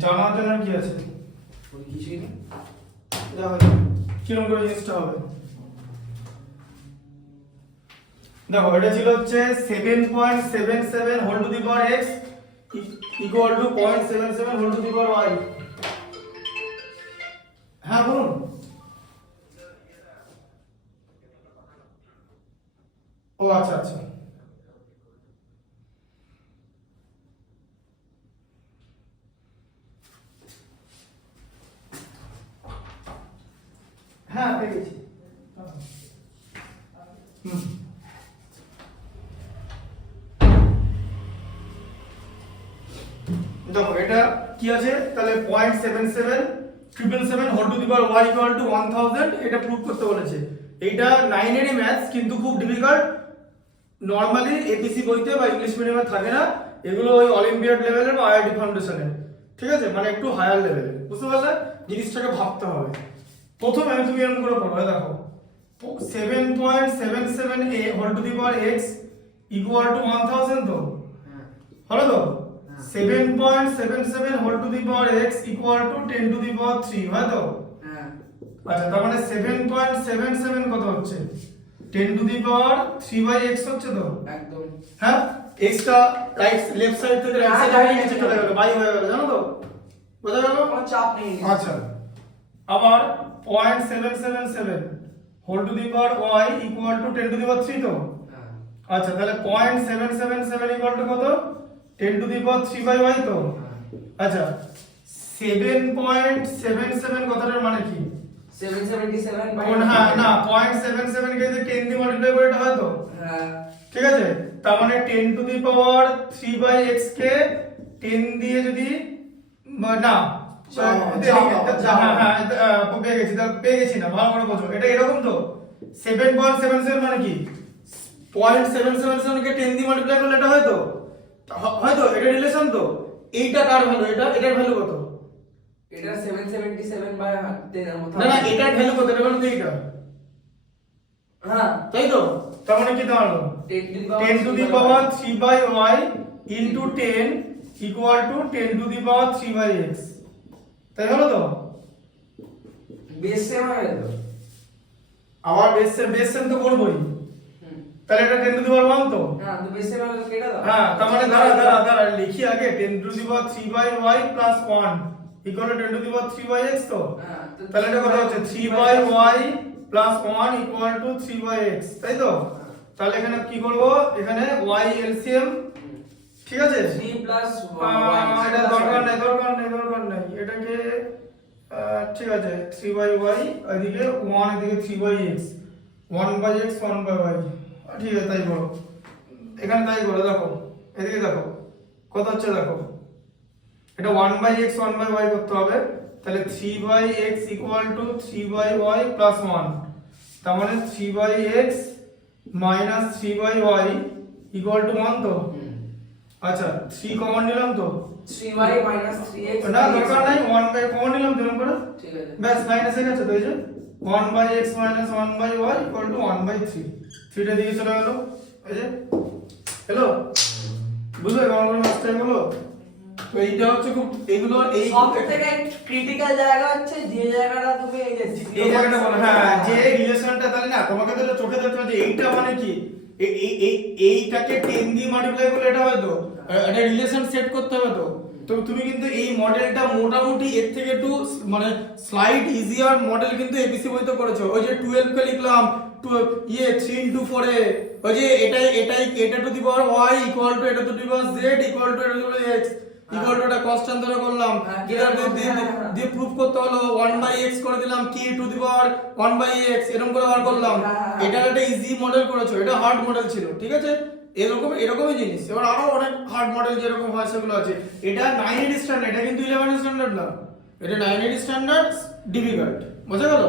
জানার জন্য কি আছে? কিছুই নেই। দেখো কিরকম করে জিনিসটা হবে। দেখো এটা ছিল হচ্ছে 7.77 whole to the power x equal to 0.77 whole to the power y। হ্যাঁ বলুন। ও আচ্ছা আচ্ছা, হ্যাঁ পেয়ে গেছি। দেখো এটা কি আছে তাহলে 0.77 whole to the power y equal to 1000 এটা প্রুভ করতে বলেছে। এইটা 9 এরই ম্যাথস কিন্তু খুব ডিফিকাল্ট, নরমালি এপিসি বইতে বা ইংলিশ মিডিয়ামে থাকে না, এগুলো ওই অলিম্পিয়াড লেভেলের বা আইআইটি ফাউন্ডেশনের, ঠিক আছে, মানে একটু হায়ার লেভেলের, বুঝতে পারলে? জিনিসটাকে ভাবতে হবে। প্রথমে তুমি এরকম করে পড়ো, দেখো 7.77 a whole to the power x equal to 1000 তো হলো তো, 7.77 whole to the power x equal to 10 to the power 3 হয় তো? হ্যাঁ। আচ্ছা তার মানে 7.77 কত হচ্ছে? 10 টু দি পাওয়ার 3/x হচ্ছে তো? একদম। হ্যাঁ, x টা রাইট লেফট সাইড থেকে রাইট সাইডে নিচে চলে গেল, বাই হয়ে গেল, জানো তো? বোঝা গেল? কোনো চাপ নেই। আচ্ছা আবার 0.777 whole to the power y equal to 10 to the power 3 তো? হ্যাঁ। আচ্ছা তাহলে 0.777 ইকুয়াল টু কত? 10 টু দি পাওয়ার 3/y তো? আচ্ছা 7.77 কথাটার মানে কি? 777 বাই হ্যাঁ না 0.77 কে যদি 10 দিয়ে মাল্টিপ্লাই করে এটা হয় তো? হ্যাঁ। ঠিক আছে, তার মানে 10 টু দি পাওয়ার 3/x কে 10 দিয়ে যদি না পেয়ে গেছি না, ভালো করে বোঝো, এটা এরকম তো 7.77 মানে কি 0.777 কে 10 দিয়ে মাল্টিপ্লাই করলে এটা হয় তো? হয়তো এটা রিলেশন তো। এইটা কার ভ্যালু? এটার ভ্যালু কত? এটা 777 বাই 10 এর মতো। না না এটার ভ্যালু কত? এটা মানে এইটা, হ্যাঁ তাই তো? তার মানে কি দাঁড়ালো 10 to the power 3/y into 10 equal to 10 to the power 3/x, তাই হলো তো? বেস সেম হয়ে গেল। আবার বেস সেম তো করবোই, তাহলে এটা 10 টু দি পাওয়ার 1 তো? হ্যাঁ তো বেস সেম হলে কেটে দাও। হ্যাঁ তার মানে দাঁড়া লিখি আগে 10 to the power 3/y plus 1 equal to 10 to the power 3/x তো? হ্যাঁ তাহলে এটা কত হচ্ছে 3/y plus 1 equal to 3/x, তাই তো? তাহলে এখানে কি করব, এখানে y এলসিএম, ঠিক আছে? 3 প্লাস এটা দরকার নাই এটাকে ঠিক আছে 3/y এদিকে 1 এদিকে 3/x 1/x 1/y, ঠিক আছে তাই করো, এখানে তাই করো। দেখো এদিকে দেখো কত হচ্ছে, দেখো এটা 1/x 1/y করতে হবে, তাহলে 3/x equal to 3/y plus 1, তার মানে 3/x minus 3/y equal to 1 তো? আচ্ছা 3 কমন নিলাম তো? 3y minus 3x না দরকার নাই, 1 কমন নিলাম দিলাম করে, ঠিক আছে ব্যাস মাইনাস হয়ে গেছে তো, এই যে 1/x minus 1/y equal to 1/3, 3 টা দিকে চলে গেল, এই যে হ্যালো, বুঝলে কেমন করে মাস্টার হলো? তো এইটা হচ্ছে খুব, এগুলো এই সবথেকে ক্রিটিক্যাল জায়গা হচ্ছে যে জায়গাটা তুমি এই যে এই জায়গাটা বলো, হ্যাঁ যে রিলেশনটা, তাহলে না তোমাকে তাহলে চোখে দেখতে হবে যে এইটা মানে কি, এইটাকে 10 দিয়ে মাল্টিপ্লাই করলে এটা হয় তো, একটা রিলেশন সেট করতে হবে তো। তো তুমি কিন্তু এই মডেলটা মোটামুটি এর থেকে একটু মানে স্লাইড ইজিয়ার মডেল কিন্তু এবিসি বইতে করেছো। ওই যে 12 কে লিখলাম 3 into 4 এ, ওই যে এটা to the power y equal to এটা to the power z equal to এটা to the power x equal to এটা কনস্ট্যান্ট ধরে করলাম, দিয়ে প্রুফ করতে হলো 1/x করে দিলাম কি টু দি পাওয়ার 1/x এরকম করে বার করলাম। এটা একটা ইজি মডেল করেছো, এটা হার্ড মডেল ছিল, ঠিক আছে? এরকমই জিনিস। এবার আরো অনেক হার্ড মডেল যেরকম হয় সেগুলো আছে। এটা 9 এর স্ট্যান্ডার্ড, এটা কিন্তু 11 এর স্ট্যান্ডার্ড না, এটা 9 এর স্ট্যান্ডার্ড ডিফিকাল্ট, বুঝা গেল?